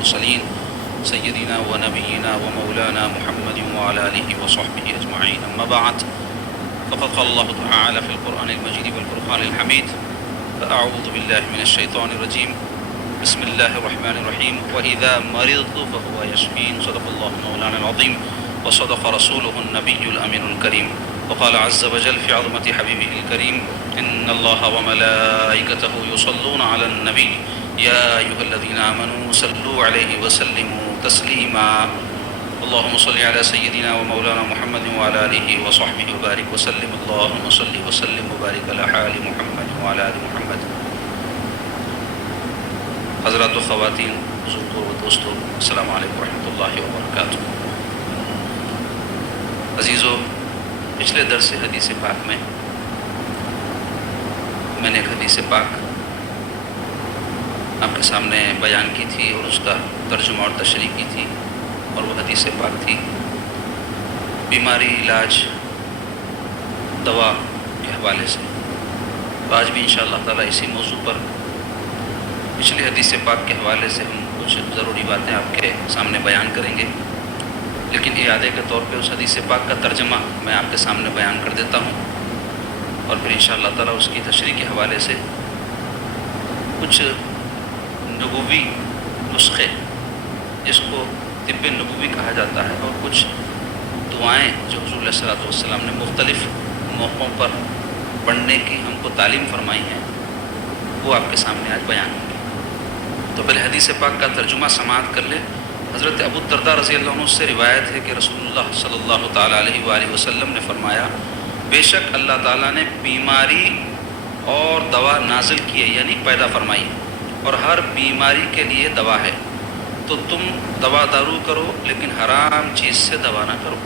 المرسلين سيدنا ونبينا ومولانا محمد وعلى آله وصحبه أجمعين. أما بعد، فقد قال الله تعالى في القرآن المجيد والفرقان الحميد: فأعوذ بالله من الشيطان الرجيم، بسم الله الرحمن الرحيم، وإذا مرضت فهو يشفين. صدق الله مولانا العظيم وصدق رسوله النبي الأمين الكريم. وقال عز وجل في عظمة حبيبه الكريم: إن الله وملائكته يصلون على النبي يا أيها الذين آمنوا صلوا عليه وسلموا تسليما. اللهم صل على سيدنا ومولانا محمد وعلى آله وصحبه وبارك وسلم. اللهم صل وسلم وبارك على آل محمد وعلى آل محمد. حضرات و خواتین، بزرگوں و دوستوں، السلام علیکم ورحمۃ اللہ وبرکاتہ. عزیزو، پچھلے درس حدیث پاک میں نے ایک حدیث پاک آپ کے سامنے بیان کی تھی اور اس کا ترجمہ اور تشریح کی تھی، اور وہ حدیث پاک تھی بیماری، علاج، دوا کے حوالے سے. تو آج بھی انشاءاللہ تعالیٰ اسی موضوع پر پچھلی حدیث پاک کے حوالے سے ہم کچھ ضروری باتیں آپ کے سامنے بیان کریں گے، لیکن اعادے کے طور پہ اس حدیث پاک کا ترجمہ میں آپ کے سامنے بیان کر دیتا ہوں، اور پھر انشاءاللہ تعالیٰ اس کی تشریح کے حوالے سے کچھ نبوی نسخے، جس کو طب نبوی کہا جاتا ہے، اور کچھ دعائیں جو حضور علیہ الصلوۃ والسلام نے مختلف موقعوں پر پڑھنے کی ہم کو تعلیم فرمائی ہیں، وہ آپ کے سامنے آج بیان ہوں گے. تو پہلے حدیث پاک کا ترجمہ سماعت کر لیں. حضرت ابو الدرداء رضی اللہ عنہ سے روایت ہے کہ رسول اللہ صلی اللہ تعالیٰ علیہ وآلہ وسلم نے فرمایا: بے شک اللہ تعالیٰ نے بیماری اور دوا نازل کی ہے، یعنی پیدا فرمائی، اور ہر بیماری کے لیے دوا ہے. تو تم دوا دارو کرو، لیکن حرام چیز سے دوا نہ کرو.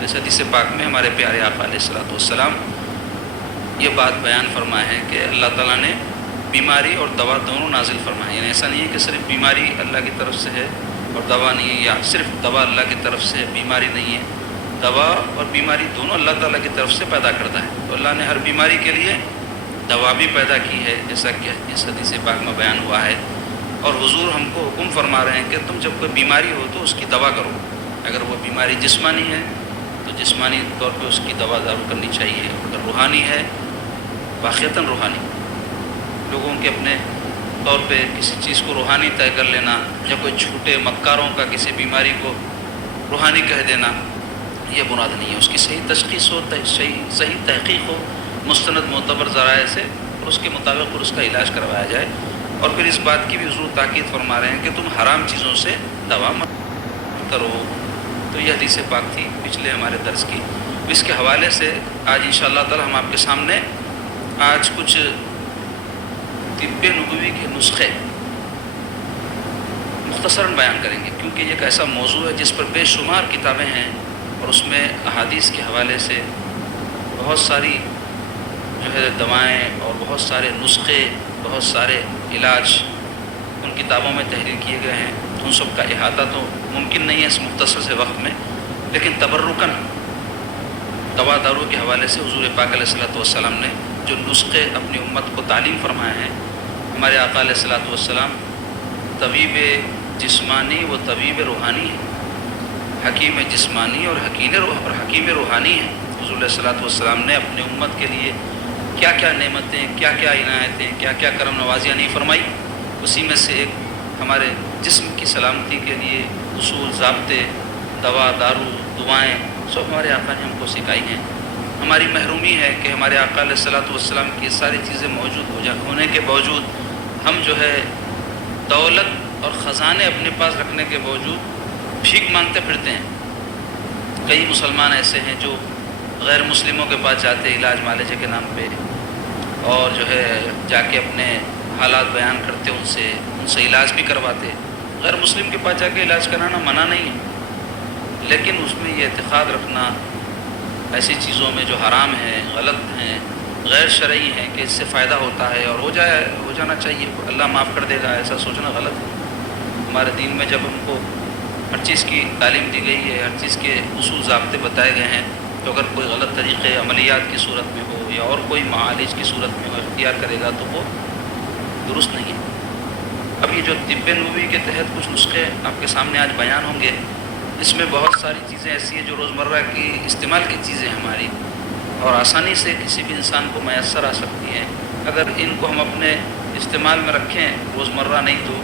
جیسے حدیث پاک میں ہمارے پیارے آقا علیہ الصلوۃ والسلام یہ بات بیان فرمائے ہیں کہ اللہ تعالیٰ نے بیماری اور دوا دونوں نازل فرمائے. یعنی ایسا نہیں ہے کہ صرف بیماری اللہ کی طرف سے ہے اور دوا نہیں ہے، یا صرف دوا اللہ کی طرف سے ہے، بیماری نہیں ہے. دوا اور بیماری دونوں اللہ تعالیٰ کی طرف سے پیدا کرتا ہے. تو اللہ نے ہر بیماری کے لیے دوا بھی پیدا کی ہے، جیسا کہ اس حدیث پاک میں بیان ہوا ہے. اور حضور ہم کو حکم فرما رہے ہیں کہ تم جب کوئی بیماری ہو تو اس کی دوا کرو. اگر وہ بیماری جسمانی ہے تو جسمانی طور پہ اس کی دوا دارو کرنی چاہیے. اگر روحانی ہے، واقعتاً روحانی، لوگوں کے اپنے طور پہ کسی چیز کو روحانی طے کر لینا، یا کوئی جھوٹے مکاروں کا کسی بیماری کو روحانی کہہ دینا، یہ بنیاد نہیں ہے. اس کی صحیح تشخیص ہو، صحیح تحقیق ہو مستند معتبر ذرائع سے، اور اس کے مطابق پھر اس کا علاج کروایا جائے. اور پھر اس بات کی بھی حضور تاکید فرما رہے ہیں کہ تم حرام چیزوں سے دوا مت کرو. تو یہ حدیث پاک تھی پچھلے ہمارے درس کی. اس کے حوالے سے آج انشاءاللہ تعالی ہم آپ کے سامنے آج کچھ طب نبوی کے نسخے مختصراً بیان کریں گے، کیونکہ یہ ایک ایسا موضوع ہے جس پر بے شمار کتابیں ہیں، اور اس میں احادیث کے حوالے سے بہت ساری جو ہے دوائیں اور بہت سارے نسخے، بہت سارے علاج ان کتابوں میں تحریر کیے گئے ہیں. ان سب کا احاطہ تو ممکن نہیں ہے اس مختصر سے وقت میں، لیکن تبرکاً دوا دارو کے حوالے سے حضور پاک علیہ الصلوۃ والسلام نے جو نسخے اپنی امت کو تعلیم فرمائے ہیں. ہمارے آقا علیہ الصلوۃ والسلام طبیب جسمانی و طبیب روحانی ہیں، حکیم جسمانی اور حکیم روحانی ہیں. حضور علیہ الصلوۃ والسلام نے اپنے امت کے لیے کیا کیا نعمتیں، کیا کیا عنایتیں، کیا کیا کرم نوازیاں نہیں فرمائی. اسی میں سے ایک ہمارے جسم کی سلامتی کے لیے اصول، ضابطے، دوا دارو، دعائیں سب ہمارے آقا نے ہم کو سکھائی ہیں. ہماری محرومی ہے کہ ہمارے آقا علیہ الصلوۃ والسلام کی ساری چیزیں موجود ہونے کے باوجود ہم جو ہے دولت اور خزانے اپنے پاس رکھنے کے باوجود بھیک مانگتے پھرتے ہیں. کئی مسلمان ایسے ہیں جو غیر مسلموں کے پاس جاتے علاج معالجے کے نام پہ، اور جو ہے جا کے اپنے حالات بیان کرتے، ان سے علاج بھی کرواتے. غیر مسلم کے پاس جا کے علاج کرانا منع نہیں ہے، لیکن اس میں یہ اعتقاد رکھنا ایسی چیزوں میں جو حرام ہیں، غلط ہیں، غیر شرعی ہیں کہ اس سے فائدہ ہوتا ہے اور ہو جانا چاہیے، اللہ معاف کر دے گا، ایسا سوچنا غلط ہے. ہمارے دین میں جب ہم کو ہر چیز کی تعلیم دی گئی ہے، ہر چیز کے اصول ضابطے بتائے گئے ہیں، تو اگر کوئی غلط طریقے عملیات کی صورت میں ہو یا اور کوئی معالج کی صورت میں ہو اختیار کرے گا تو وہ درست نہیں ہے. اب یہ جو طب نبوی کے تحت کچھ نسخے آپ کے سامنے آج بیان ہوں گے، اس میں بہت ساری چیزیں ایسی ہیں جو روزمرہ کی استعمال کی چیزیں ہماری اور آسانی سے کسی بھی انسان کو میسر آ سکتی ہیں۔ اگر ان کو ہم اپنے استعمال میں رکھیں روزمرہ، نہیں تو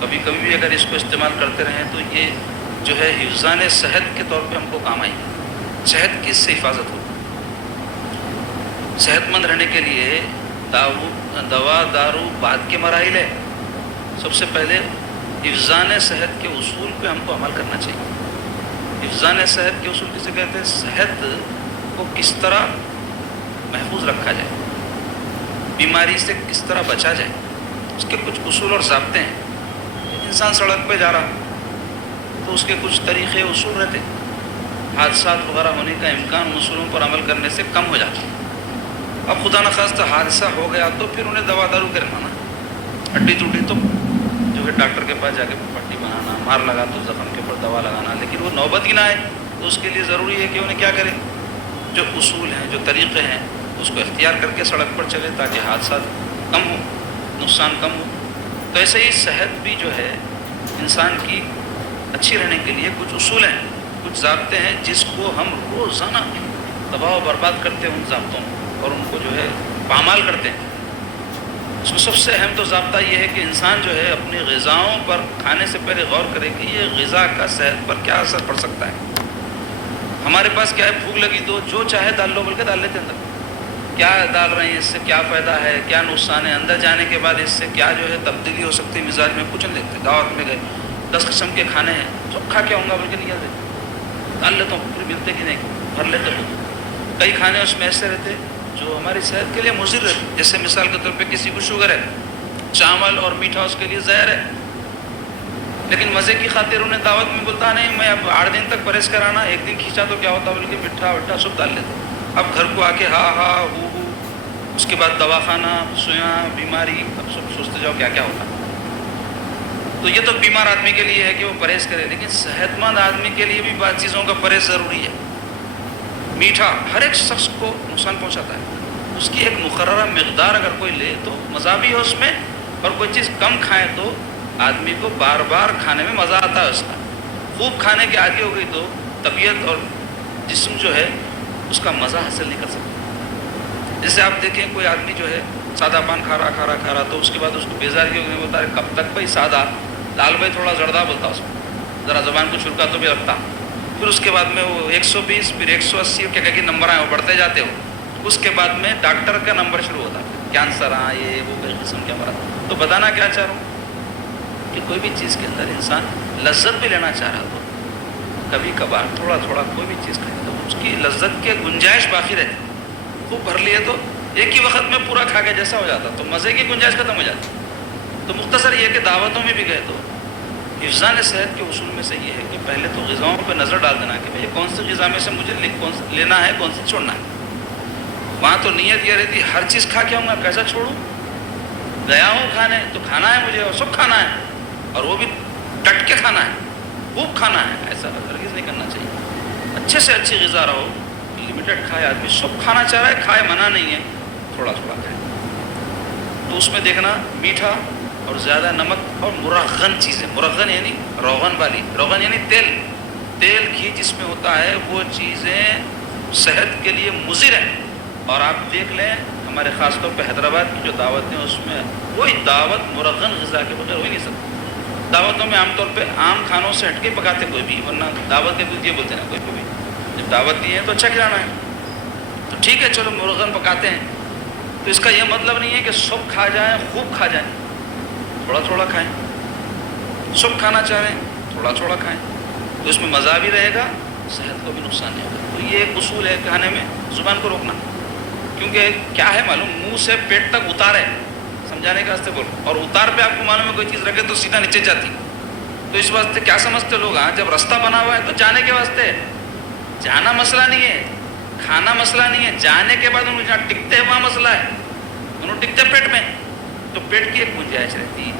کبھی کبھی بھی اگر اس کو استعمال کرتے رہیں تو یہ جو ہے حفظان صحت کے طور پہ ہم کو کام آئیں گے۔ صحت کی اس سے حفاظت ہو، صحت مند رہنے کے لیے دوا دارو بعد کے مراحل ہے۔ سب سے پہلے حفظان صحت کے اصول پہ ہم کو عمل کرنا چاہیے۔ حفظان صحت کے اصول کسے کہتے ہیں؟ صحت کو کس طرح محفوظ رکھا جائے، بیماری سے کس طرح بچا جائے، اس کے کچھ اصول اور ضابطے ہیں۔ انسان سڑک پہ جا رہا تو اس کے کچھ طریقے اصول رہتے، حادثات وغیرہ ہونے کا امکان اصولوں پر عمل کرنے سے کم ہو جاتا ہے۔ اب خدا نخواستہ حادثہ ہو گیا تو پھر انہیں دوا دارو کروانا، ہڈی ٹوٹی تو جو ہے ڈاکٹر کے پاس جا کے پٹی بنانا، مار لگا تو زخم کے اوپر دوا لگانا، لیکن وہ نوبت ہی نہ آئے تو اس کے لیے ضروری ہے کہ انہیں کیا کریں، جو اصول ہیں، جو طریقے ہیں، اس کو اختیار کر کے سڑک پر چلے تاکہ حادثات کم ہو، نقصان کم ہو۔ تو ایسے ہی صحت بھی جو ہے انسان کی اچھی رہنے کے لیے کچھ اصول ہیں، کچھ ضابطے ہیں جس کو ہم روزانہ تباہ و برباد کرتے ہیں ان ضابطوں اور ان کو جو ہے پامال کرتے ہیں۔ اس میں سب سے اہم تو ضابطہ یہ ہے کہ انسان جو ہے اپنی غذاؤں پر کھانے سے پہلے غور کرے کہ یہ غذا کا صحت پر کیا اثر پڑ سکتا ہے۔ ہمارے پاس کیا ہے، بھوک لگی تو جو چاہے ڈال لو، بلکہ ڈال لیتے اندر، کیا ڈال رہے ہیں، اس سے کیا فائدہ ہے، کیا نقصان ہے، اندر جانے کے بعد اس سے کیا جو ہے تبدیلی ہو سکتی ہے مزاج میں، کچھ نہیں دیکھتے۔ دعوت میں گئے 10 قسم کے کھانے ہیں، سب کھا کے آؤں گا بلکہ نہیں جاتے، ڈال لیتا ہوں، پھر ملتے کہ نہیں بھر لیتے ہوں۔ کئی کھانے اس میں ایسے رہتے جو ہماری صحت کے لیے مضر ہے، جیسے مثال کے طور پہ کسی کو شوگر ہے، چاول اور میٹھا اس کے لیے زہر ہے، لیکن مزے کی خاطر انہیں دعوت میں بولتا نہیں میں اب 8 دن تک پرہیز کرانا، ایک دن کھینچا تو کیا ہوتا بلکہ میٹھا وٹھا سب ڈال لیتے۔ اب گھر کو آ کے ہاں ہاں ہو اس کے بعد دواخانہ، سویاں، بیماری، اب سب سوچتے جاؤ کیا کیا ہوتا۔ تو یہ تو بیمار آدمی کے لیے ہے کہ وہ پرہیز کرے، لیکن صحت مند آدمی کے لیے بھی بعض چیزوں کا پرہیز ضروری ہے۔ میٹھا ہر ایک شخص کو نقصان پہنچاتا ہے، اس کی ایک مقررہ مقدار اگر کوئی لے تو مزہ بھی ہے اس میں، اور کوئی چیز کم کھائے تو آدمی کو بار بار کھانے میں مزہ آتا ہے اس کا۔ خوب کھانے کے عادی ہو گئی تو طبیعت اور جسم جو ہے اس کا مزہ حاصل نہیں کر سکتا۔ جیسے آپ دیکھیں کوئی آدمی جو ہے سادہ پان کھا رہا تو اس کے بعد اس کو بیزاری ہو گئی، بولتا ہے کب تک بھائی سادہ، لال بھائی تھوڑا زردہ بولتا اس کو، ذرا زبان کو چھڑکا تو بھی رکھتا، پھر اس کے بعد میں وہ 120 پھر 180 کیا کہ نمبر آئے وہ بڑھتے جاتے ہو، اس کے بعد میں ڈاکٹر کا نمبر شروع ہوتا ہے، کینسر یہ وہ کئی قسم کے امراض۔ تو بتانا کیا چاہ رہا ہوں کہ کوئی بھی چیز کے اندر انسان لذت بھی لینا چاہ رہا تو کبھی کبھار تھوڑا تھوڑا کوئی بھی چیز کھائے تو اس کی لذت کے گنجائش باقی رہتی، خوب بھر لیے تو ایک ہی وقت میں پورا کھا کے جیسا ہو جاتا تو مزے کی گنجائش ختم ہو جاتی۔ تو مختصر یہ کہ دعوتوں میں بھی گئے تو حفظان صحت کے اصول میں سے یہ ہے کہ پہلے تو غذاؤں پہ نظر ڈال دینا کہ بھئی کون سی غذا میں سے مجھے لینا ہے، کون سی چھوڑنا ہے۔ وہاں تو نیت یہ رہتی ہر چیز کھا کے آؤں گا، کیسا چھوڑوں، گیا ہوں کھانے تو کھانا ہے مجھے اور سب کھانا ہے، اور وہ بھی ڈٹ کے کھانا ہے، خوب کھانا ہے، ایسا ہرگز نہیں کرنا چاہیے۔ اچھے سے اچھی غذا رہو، لمیٹڈ کھائے، آدمی سب کھانا چاہ رہا ہے، کھائے، منع نہیں ہے، تھوڑا تھوڑا کھائے۔ تو اس میں دیکھنا میٹھا اور زیادہ نمک اور مرغن چیزیں، مرغن یعنی روغن والی، روغن یعنی تیل گھی جس میں ہوتا ہے، وہ چیزیں صحت کے لیے مضر ہیں۔ اور آپ دیکھ لیں ہمارے خاص طور پہ حیدرآباد کی جو دعوتیں اس میں کوئی دعوت مرغن غذا کے بغیر ہو ہی نہیں سکتی۔ دعوتوں میں عام طور پہ عام کھانوں سے ہٹ کے پکاتے کوئی بھی، ورنہ دعوت کے یہ بولتے ہیں کوئی بھی جب دعوت دی ہے تو اچھا کھلانا ہے، تو ٹھیک ہے چلو مرغن پکاتے ہیں، تو اس کا یہ مطلب نہیں ہے کہ سب کھا جائیں، خوب کھا جائیں، تھوڑا تھوڑا کھائیں۔ سب کھانا چاہ رہے ہیں تھوڑا تھوڑا کھائیں، تو اس میں مزہ بھی رہے گا، صحت کو بھی نقصان نہیں ہوگا۔ تو یہ ایک اصول ہے کھانے میں زبان کو روکنا، کیونکہ کیا ہے معلوم، منہ سے پیٹ تک اتار ہے، سمجھانے کے واسطے بولو، اور اتار پہ آپ کو معلوم ہے کوئی چیز رکھے تو سیدھا نیچے جاتی، تو اس واسطے کیا سمجھتے لوگ، ہاں جب راستہ بنا ہوا ہے تو جانے کے واسطے ہے، جانا مسئلہ نہیں ہے، کھانا مسئلہ نہیں ہے، جانے کے بعد انہوں جہاں ٹکتے ہیں وہاں مسئلہ ہے، انہوں ٹکتے پیٹ میں، تو پیٹ کی ایک گنجائش رہتی ہے۔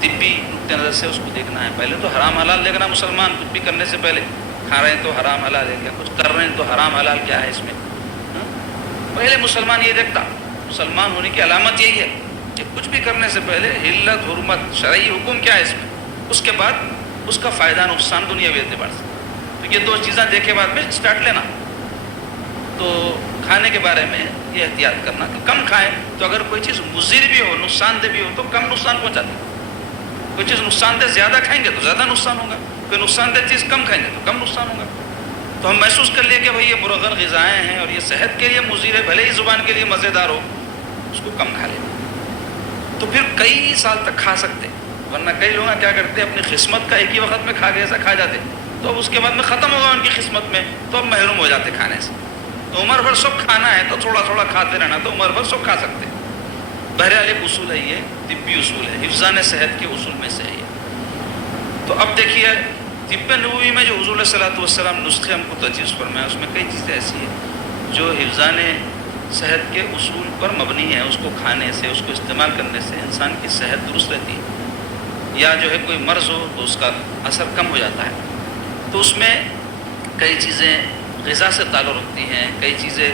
طبی نقطۂ نظر سے اس کو دیکھنا ہے، پہلے تو حرام حلال دیکھنا، مسلمان کچھ بھی کرنے سے پہلے کھا رہے ہیں تو حرام حلال ہے کیا، کچھ کر رہے ہیں تو حرام حلال کیا ہے اس میں، پہلے مسلمان یہ دیکھتا، مسلمان ہونے کی علامت یہی ہے کچھ بھی کرنے سے پہلے علت حرمت شرعی حکم کیا ہے اس میں، اس کے بعد اس کا فائدہ نقصان دنیاوی اعتبار سے، تو یہ دو چیزیں دیکھے بعد میں سٹارٹ لینا۔ تو کھانے کے بارے میں یہ احتیاط کرنا کہ کم کھائیں، تو اگر کوئی چیز مضر بھی ہو، نقصان دہ بھی ہو تو کم نقصان پہنچاتی ہے۔ کوئی چیز نقصان دہ زیادہ کھائیں گے تو زیادہ نقصان ہوگا، کوئی نقصان دہ چیز کم کھائیں گے تو کم نقصان ہوگا۔ تو ہم محسوس کر لیں کہ بھائی یہ مرغن غذائیں ہیں اور یہ صحت کے لیے مضر ہے، بھلے ہی زبان کے لیے مزیدار ہو، اس کو کم کھا لیں تو پھر کئی سال تک کھا سکتے ہیں۔ ورنہ کئی لوگ کیا کرتے ہیں، اپنی قسمت کا ایک ہی وقت میں کھا کے ایسا کھا جاتے، تو اب اس کے بعد میں ختم ہوگا ان کی قسمت میں، تو اب محروم ہو جاتے کھانے سے۔ تو عمر بھر سب کھانا ہے تو تھوڑا تھوڑا کھاتے رہنا، تو عمر بھر سب کھا سکتے ہیں۔ بہرحال ایک اصول ہے، یہ طبی اصول ہے، حفظان صحت کے اصول میں سے ہے یہ۔ تو اب دیکھیے طب نبوی میں جو حضور صلی اللہ علیہ وسلم نسخے ہم کو تجویز فرمایا، اس میں کئی چیزیں ایسی ہیں جو حفظان صحت کے اصول پر مبنی ہے۔ اس کو کھانے سے، اس کو استعمال کرنے سے انسان کی صحت درست رہتی ہے، یا جو ہے کوئی مرض ہو تو اس کا اثر کم ہو جاتا ہے۔ تو اس میں کئی چیزیں غذا سے تعلق رکھتی ہیں، کئی چیزیں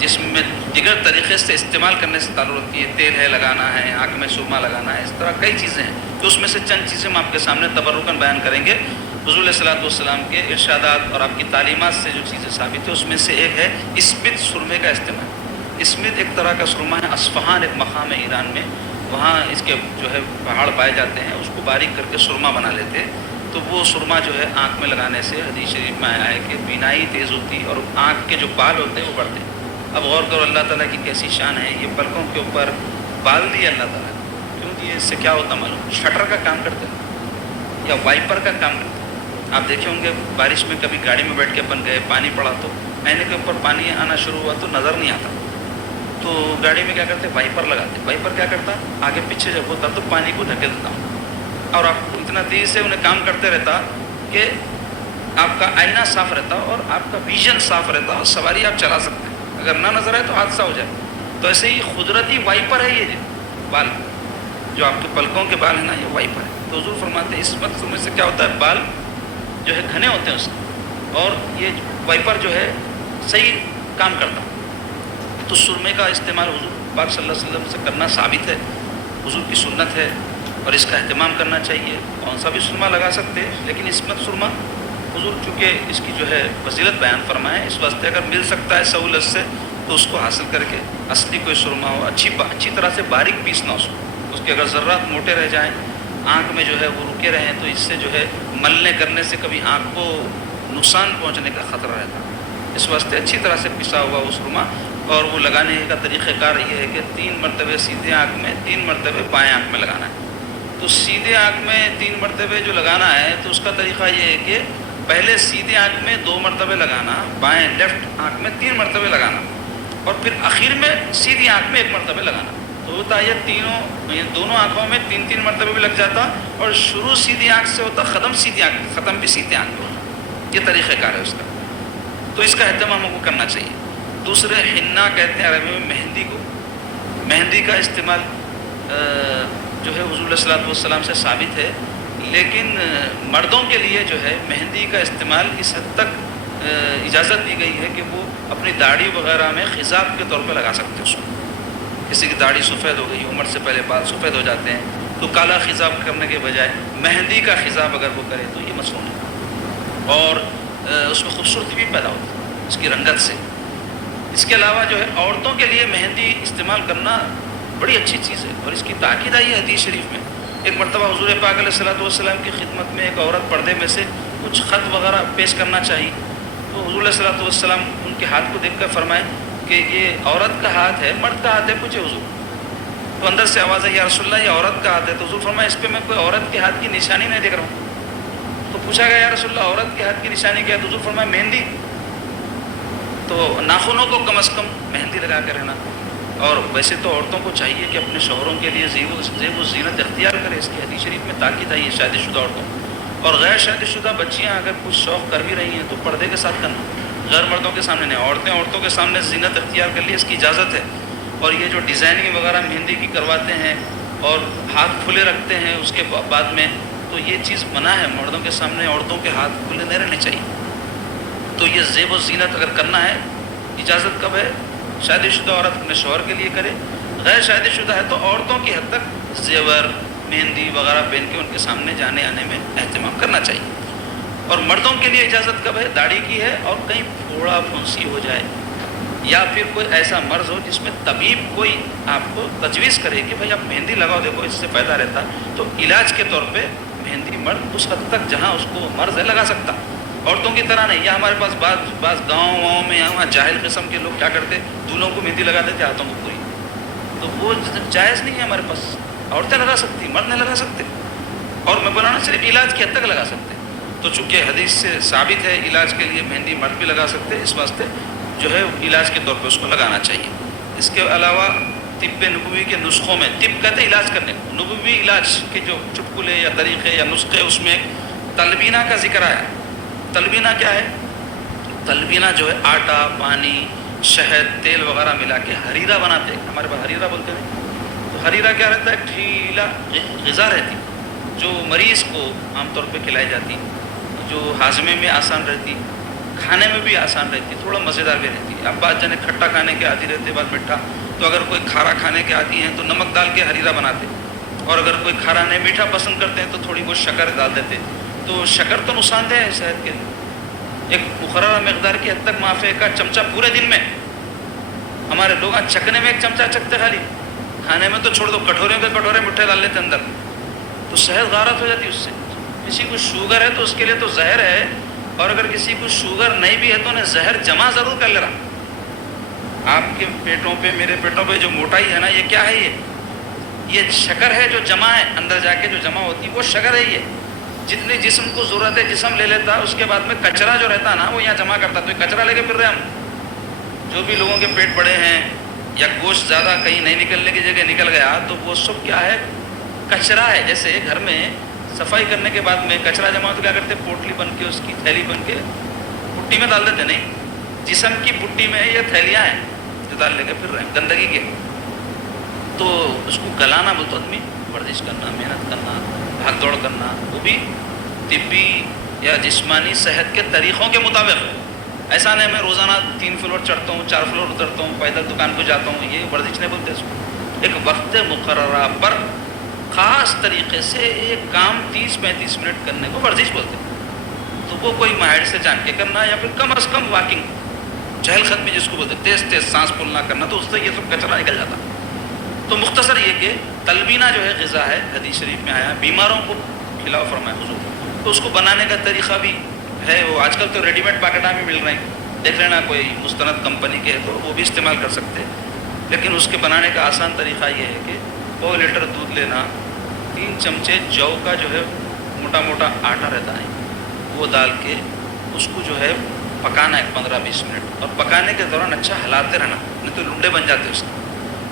جسم میں دیگر طریقے سے استعمال کرنے سے تعلق رکھتی ہے، تیل ہے لگانا ہے، آنکھ میں سرما لگانا ہے، اس طرح کئی چیزیں ہیں۔ تو اس میں سے چند چیزیں ہم آپ کے سامنے تبرکاً بیان کریں گے۔ حضور صلی اللہ علیہ وسلم کے ارشادات اور آپ کی تعلیمات سے جو چیزیں ثابت ہیں، اس میں سے ایک ہے اسمت سرمے کا استعمال۔ اسمت ایک طرح کا سرما ہے، اصفہان ایک مقام ہے ایران میں، وہاں اس کے جو ہے پہاڑ پائے جاتے ہیں، اس کو باریک کر کے سرما بنا لیتے ہیں۔ تو وہ سرما جو ہے آنکھ میں لگانے سے حدیث شریف میں آیا ہے کہ بینائی تیز ہوتی اور آنکھ کے جو بال ہوتے ہیں وہ بڑھتے ہیں۔ اب غور کرو اللہ تعالیٰ کی کیسی شان ہے، یہ پلکوں کے اوپر بال دیے اللہ تعالیٰ نے، کیوں دیے؟ اس سے کیا ہوتا معلوم؟ شٹر کا کام کرتے ہیں یا وائپر کا کام کرتے ہیں۔ آپ دیکھے ہوں گے بارش میں کبھی گاڑی میں بیٹھ کے اپن گئے، پانی پڑا تو آئینے کے اوپر پانی آنا شروع ہوا تو نظر نہیں آتا، تو گاڑی میں کیا کرتے؟ وائپر لگاتے۔ وائپر کیا کرتا؟ آگے پیچھے جب ہوتا تو پانی کو دھکیل دیتا ہوں، اور آپ کو اتنا تیز سے انہیں کام کرتے رہتا کہ آپ کا آئینہ صاف رہتا اور آپ کا ویژن صاف رہتا اور سواری آپ چلا سکتے ہیں، اگر نہ نظر آئے تو حادثہ ہو جائے۔ تو ایسے ہی قدرتی وائپر ہے یہ بال، جو آپ کے پلکوں کے بال ہیں نا، یہ وائپر ہے۔ تو حضور فرماتے ہیں اس وقت میں سے کیا ہوتا ہے، بال جو ہے گھنے ہوتے ہیں اس کے، اور یہ وائپر جو ہے صحیح کام کرتا۔ تو سرمے کا استعمال حضور پاک صلی اللہ علیہ وسلم سے کرنا ثابت ہے، حضور کی سنت ہے، اور اس کا اہتمام کرنا چاہیے۔ کون سا بھی سرما لگا سکتے ہیں، لیکن اسمت سرما حضور چونکہ اس کی جو ہے فضیلت بیان فرمائے، اس واسطے اگر مل سکتا ہے سہولت سے تو اس کو حاصل کر کے اصلی کوئی سرما ہو، اچھی طرح سے باریک پیسنا اس کے اگر ذرات موٹے رہ جائیں، آنکھ میں جو ہے وہ رکے رہیں، تو اس سے جو ہے ملنے کرنے سے کبھی آنکھ کو نقصان پہنچنے کا خطرہ رہتا ہے۔ اس واسطے اچھی طرح سے پسا ہوا وہ سرما، اور وہ لگانے کا طریقہ کار یہ ہے کہ 3 مرتبہ سیدھے آنکھ میں، 3 مرتبہ بائیں آنکھ میں لگانا ہے۔ تو سیدھے آنکھ میں 3 مرتبہ جو لگانا ہے، تو اس کا طریقہ یہ ہے کہ پہلے سیدھے آنکھ میں 2 مرتبہ لگانا، بائیں لیفٹ آنکھ میں 3 مرتبہ لگانا، اور پھر آخر میں سیدھی آنکھ میں 1 مرتبہ لگانا۔ تو ہوتا یہ دونوں آنکھوں میں 3 مرتبہ بھی لگ جاتا، اور شروع سیدھی آنکھ سے ہوتا، ختم سیدھی آنکھ، ختم بھی سیدھی آنکھ میں ہوتا۔ یہ طریقہ کار ہے اس کا، تو اس کا اہتمام ہم کو کرنا چاہیے۔ دوسرے حنا کہتے ہیں عربی میں مہندی کو، مہندی کا استعمال جو ہے حضور صلی اللہ علیہ وسلم سے ثابت ہے، لیکن مردوں کے لیے جو ہے مہندی کا استعمال اس حد تک اجازت دی گئی ہے کہ وہ اپنی داڑھی وغیرہ میں خضاب کے طور پہ لگا سکتے ہیں اس کو۔ کسی کی داڑھی سفید ہو گئی، عمر سے پہلے بال سفید ہو جاتے ہیں، تو کالا خضاب کرنے کے بجائے مہندی کا خضاب اگر وہ کرے تو یہ مسنون ہے، اور اس میں خوبصورتی بھی پیدا ہوتی ہے اس کی رنگت سے۔ اس کے علاوہ جو ہے عورتوں کے لیے مہندی استعمال کرنا بڑی اچھی چیز ہے، اور اس کی تاکید آئی ہے حدیث شریف میں۔ ایک مرتبہ حضور پاک علیہ الصلوۃ والسلام کی خدمت میں ایک عورت پردے میں سے کچھ خط وغیرہ پیش کرنا چاہیے، تو حضور علیہ الصلوۃ والسلام ان کے ہاتھ کو دیکھ کر فرمائے کہ یہ عورت کا ہاتھ ہے، مرد کا ہاتھ ہے؟ پوچھے حضور۔ تو اندر سے آواز ہے یا رسول اللہ یہ عورت کا ہاتھ ہے۔ تو حضور فرمائے اس پہ میں کوئی عورت کے ہاتھ کی نشانی نہیں دیکھ رہا ہوں۔ تو پوچھا گیا یا رسول اللہ عورت کے ہاتھ کی نشانی کیا ہے؟ تو حضور فرمائے مہندی۔ تو ناخنوں کو کم از کم مہندی لگا کے رہنا، اور ویسے تو عورتوں کو چاہیے کہ اپنے شوہروں کے لیے زیب و زینت اختیار کرے، اس کی حدیث شریف میں تاکید آئی ہے شادی شدہ عورتوں، اور غیر شادی شدہ بچیاں اگر کچھ شوق کر بھی رہی ہیں تو پردے کے ساتھ کرنا، غیر مردوں کے سامنے نہیں۔ عورتوں کے سامنے زینت اختیار کر لی، اس کی اجازت ہے۔ اور یہ جو ڈیزائننگ وغیرہ مہندی کی کرواتے ہیں اور ہاتھ کھلے رکھتے ہیں اس کے بعد میں، تو یہ چیز منع ہے، مردوں کے سامنے عورتوں کے ہاتھ کھلے نہیں رہنے چاہیے۔ تو یہ زیب و زینت اگر کرنا ہے، اجازت کب ہے؟ شادی شدہ عورت اپنے شوہر کے لیے کرے، غیر شادی شدہ ہے تو عورتوں کی حد تک زیور مہندی وغیرہ پہن کے ان کے سامنے جانے آنے میں اہتمام کرنا چاہیے. اور مردوں کے لیے اجازت کب ہے؟ داڑھی کی ہے اور کہیں پھوڑا پھنسی ہو جائے یا پھر کوئی ایسا مرض ہو جس میں طبیب کوئی آپ کو تجویز کرے کہ بھائی آپ مہندی لگاؤ، دیکھو اس سے فائدہ رہتا، تو علاج کے طور پہ مہندی مرد اس حد تک جہاں اس کو مرض ہے لگا سکتا. عورتوں کی طرح نہیں. یا ہمارے پاس بعض گاؤں میں وہاں جاہل قسم کے لوگ کیا کرتے، دولوں کو مہندی لگا دیتے ہاتھوں کو پوری، تو وہ جائز نہیں ہے ہمارے پاس. عورتیں لگا سکتی، مرد نہیں لگا سکتے. اور میں بولا نا صرف علاج کی حد تک لگا سکتے. تو چونکہ حدیث سے ثابت ہے علاج کے لیے مہندی مرد بھی لگا سکتے، اس واسطے جو ہے علاج کے طور پہ اس کو لگانا چاہیے. اس کے علاوہ طب نبوی کے نسخوں میں، طب کہتے ہیں علاج کرنے کو، نبوی علاج کے جو چٹکلے یا طریقے یا نسخے، اس میں تلبینہ کا ذکر آیا. تلبینہ کیا ہے؟ تلبینہ جو ہے آٹا، پانی، شہد، تیل وغیرہ ملا کے حریرہ بناتے ہیں. ہمارے پاس حریرہ بولتے ہیں. تو حریرہ کیا رہتا ہے؟ ڈھیلا غذا رہتی جو مریض کو عام طور پہ کھلائی جاتی، جو ہاضمے میں آسان رہتی، کھانے میں بھی آسان رہتی، تھوڑا مزیدار بھی رہتی. اب بات جانے کھٹا کھانے کے عادی رہتے، بعد میٹھا، تو اگر کوئی کھارا کھانے کے عادی ہیں تو نمک ڈال کے حریرہ بناتے، اور اگر کوئی کھارا نہیں میٹھا پسند کرتے ہیں تو تھوڑی بہت شکر ڈال دیتے. تو شکر تو نقصان دہ ہے صحت کے لیے. ایک مقررہ مقدار کی حد تک معافی کا چمچہ پورے دن میں. ہمارے لوگ چکنے میں ایک چمچہ چکتے، خالی کھانے میں تو چھوڑ دو، کٹورے کے کٹورے مٹھے ڈال لیتے اندر، تو صحت غارت ہو جاتی اس سے. کسی کو شوگر ہے تو اس کے لیے تو زہر ہے، اور اگر کسی کو شوگر نہیں بھی ہے تو انہیں زہر جمع ضرور کر لے رہا. آپ کے پیٹوں پہ، میرے پیٹوں پہ جو موٹائی ہے نا، یہ کیا ہے؟ یہ شکر ہے جو جمع ہے اندر جا کے، جو جمع ہوتی وہ شکر ہے. یہ جتنی جسم کو ضرورت ہے جسم لے لیتا، اس کے بعد میں کچرا جو رہتا نا وہ یہاں جمع کرتا. تو کچرا لے کے پھر رہے ہم. جو بھی لوگوں کے پیٹ بڑے ہیں یا گوشت زیادہ کہیں نہیں نکلنے کی جگہ نکل گیا، تو وہ سب کیا ہے؟ کچرا ہے. جیسے گھر میں صفائی کرنے کے بعد میں کچرا جمع تو کیا کرتے؟ پوٹلی بن کے، اس کی تھیلی بن کے پٹی میں ڈال دیتے. نہیں، جسم کی پٹی میں یہ تھیلیاں ہیں جو ڈال لے کے پھر رہے ہیں گندگی کے. تو اس کو گلانا بولتے آدمی، ورزش کرنا، محنت کرنا، بھاگ دوڑ کرنا، وہ بھی طبی یا جسمانی صحت کے طریقوں کے مطابق. ایسا نہیں میں روزانہ 3 فلور چڑھتا ہوں، 4 فلور اترتا ہوں، پیدل دکان کو جاتا ہوں، یہ ورزش نہیں بولتے اس کو. ایک وقت مقررہ پر خاص طریقے سے ایک کام 30-35 منٹ کرنے کو ورزش بولتے ہیں. تو وہ کوئی ماہر سے جان کے کرنا، یا پھر کم از کم واکنگ، چہل قدمی جس کو بولتے ہیں، تیز تیز سانس پھولنا کرنا، تو اس سے یہ سب کچرا نکل جاتا. تو مختصر یہ کہ تلبینہ جو ہے غذا ہے، حدیث شریف میں آیا بیماروں کو کھلاؤ فرمایا حضور. تو اس کو بنانے کا طریقہ بھی ہے. وہ آج کل تو ریڈی میڈ پیکٹاں بھی مل رہے ہیں، دیکھ لینا کوئی مستند کمپنی کے ہے تو وہ بھی استعمال کر سکتے ہیں. لیکن اس کے بنانے کا آسان طریقہ یہ ہے کہ 2 لیٹر دودھ لینا، 3 چمچے جو کا جو ہے موٹا موٹا آٹا رہتا ہے وہ ڈال کے اس کو جو ہے پکانا ہے 15-20 منٹ. اور پکانے کے دوران اچھا ہلاتے رہنا، نہیں تو لنڈے بن جاتے اس کے.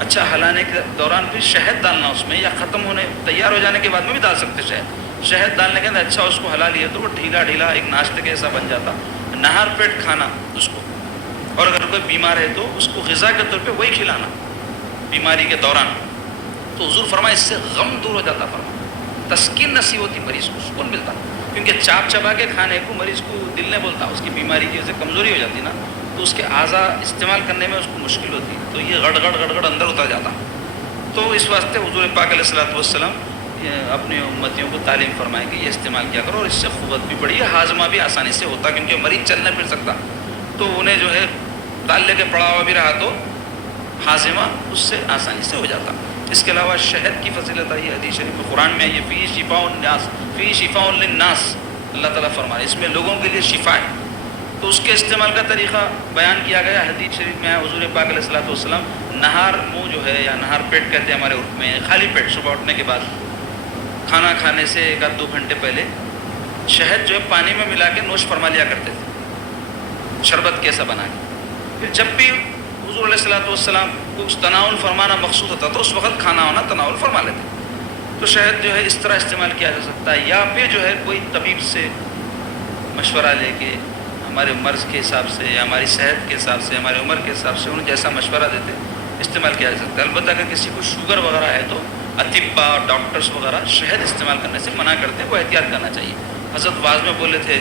اچھا ہلانے کے دوران پھر شہد ڈالنا اس میں، یا ختم ہونے تیار ہو جانے کے بعد میں بھی ڈال سکتے شہد. شہد ڈالنے کے اندر اچھا اس کو ہلا لیا تو وہ ڈھیلا ڈھیلا ایک ناشتے کے ایسا بن جاتا. نہار پیٹ کھانا اس کو. اور اگر کوئی بیمار ہے تو اس کو غذا کے طور پہ وہی کھلانا بیماری کے دوران. تو حضور فرمائے اس سے غم دور ہو جاتا، فرمائے تسکین نصیب ہوتی، مریض کو سکون ملتا. کیونکہ چاپ چبا کے کھانے کو مریض کو دل نہیں بولتا، اس کی بیماری کی وجہ سے کمزوری ہو جاتی نا، تو اس کے اعضاء استعمال کرنے میں اس کو مشکل ہوتی، تو یہ گڑ گڑ گڑ گڑ اندر اتر جاتا. تو اس واسطے حضور پاک علیہ الصلوۃ والسلام اپنے امتیوں کو تعلیم فرمائے کہ یہ استعمال کیا کرو. اور اس سے قوت بھی بڑی ہے، ہاضمہ بھی آسانی سے ہوتا، کیونکہ مریض چل نہیں پھر سکتا، تو انہیں جو ہے ڈال لے کے پڑا ہوا بھی رہا تو ہاضمہ اس سے آسانی سے ہو جاتا. اس کے علاوہ شہد کی فضیلت آئی ہے حدیث شریف میں، قرآن میں آئی ہے، فی شفاء الناس، فی شفاء للناس. اللہ تعالیٰ فرما رہے اس میں لوگوں کے لیے شفا ہے. تو اس کے استعمال کا طریقہ بیان کیا گیا حدیث شریف میں. حضور پاک علیہ الصلوۃ والسلام نہار منہ جو ہے، یا نہار پیٹ کہتے ہیں ہمارے عرف میں، خالی پیٹ صبح اٹھنے کے بعد کھانا کھانے سے 1-2 گھنٹے پہلے شہد جو ہے پانی میں ملا کے نوش فرما لیا کرتے تھے، شربت کیسا بنا کے. پھر جب بھی حضور علیہ الصلوۃ والسلام کو تناول فرمانا مقصود ہوتا تو اس وقت کھانا ہونا تناول فرما لیتے. تو شہد جو ہے اس طرح استعمال کیا جا سکتا ہے، یا پھر جو ہے کوئی طبیب سے مشورہ لے کے ہمارے مرض کے حساب سے یا ہماری صحت کے حساب سے، ہماری عمر کے حساب سے انہیں جیسا مشورہ دیتے استعمال کیا جا سکتا ہے. البتہ اگر کسی کو شوگر وغیرہ ہے تو اطباء، ڈاکٹرز وغیرہ شہد استعمال کرنے سے منع کرتے ہیں، وہ احتیاط کرنا چاہیے. حضرت بعض میں بولے تھے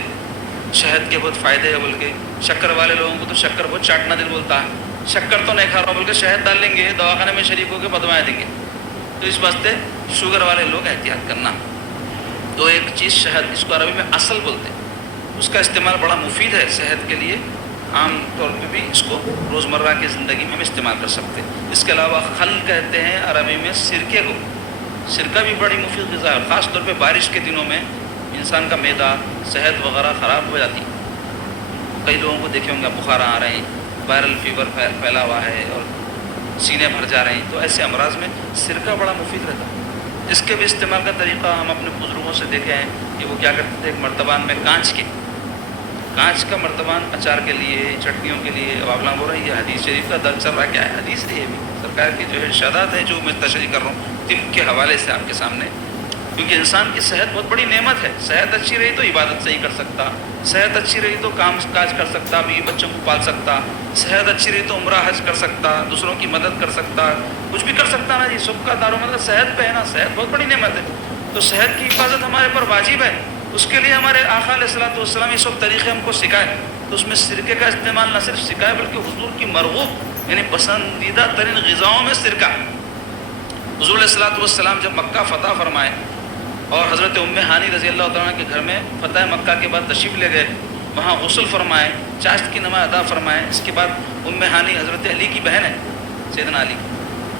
شہد کے بہت فائدے ہیں بول کے. شکر والے لوگوں کو تو شکر بہت چاٹنا دل بولتا ہے، شکر تو نہیں کھا رہا ہوں بلکہ شہد ڈال لیں گے، دواخانے میں شریک ہو کے بدوائیں دیں گے. تو اس واسطے شوگر والے لوگ احتیاط کرنا. تو ایک چیز شہد، اس کو عربی میں اصل بولتے ہیں، اس کا استعمال بڑا مفید ہے صحت کے لیے. عام طور پہ بھی اس کو روزمرہ کی زندگی میں ہم استعمال کر سکتے ہیں. اس کے علاوہ خل کہتے ہیں عربی میں سرکے کو. سرکہ بھی بڑی مفید غذا ہے. خاص طور پہ بارش کے دنوں میں انسان کا معدہ، صحت وغیرہ خراب ہو جاتی. کئی لوگوں کو دیکھے ہوں گے بخار آ رہے ہیں، وائرل فیور پھیلا ہوا ہے اور سینے بھر جا رہے ہیں، تو ایسے امراض میں سرکہ بڑا مفید رہتا ہے. اس کے بھی استعمال کا طریقہ ہم اپنے بزرگوں سے دیکھے ہیں کہ وہ کیا کرتے تھے. ایک مرتبان میں کانچ کا مرتبان اچار کے لیے، چٹنیوں کے لیے. اب آپ لوگ بول رہے ہیں یہ حدیث شریف کا درد چل رہا ہے، کیا ہے حدیث ہے؟ یہ بھی سرکار کی جو ہے ارشادات ہیں جو میں تشریح کر رہا ہوں طب کے حوالے سے آپ کے سامنے. کیونکہ انسان کی صحت بہت بڑی نعمت ہے. صحت اچھی رہی تو عبادت صحیح کر سکتا، صحت اچھی رہی تو کام کاج کر سکتا، بیوی بچوں کو پال سکتا، صحت اچھی رہی تو عمرہ حج کر سکتا، دوسروں کی مدد کر سکتا، کچھ بھی کر سکتا نا جی. سب کا دارومدار صحت پہ ہے نا. صحت بہت بڑی نعمت ہے. تو صحت کی حفاظت ہمارے پر واجب ہے. اس کے لیے ہمارے آقا علیہ الصلوۃ والسلام یہ سب طریقے ہم کو سکھائے. تو اس میں سرکے کا استعمال نہ صرف سکھائے بلکہ حضور کی مرغوب یعنی پسندیدہ ترین غذاؤں میں سرکہ. حضور علیہ الصلوۃ والسلام جب مکہ فتح فرمائے اور حضرت ام ہانی رضی اللہ تعالیٰ کے گھر میں فتح مکہ کے بعد تشریف لے گئے، وہاں غسل فرمائے، چاشت کی نماز ادا فرمائے. اس کے بعد ام ہانی حضرت علی کی بہن ہے، سیدنا علی.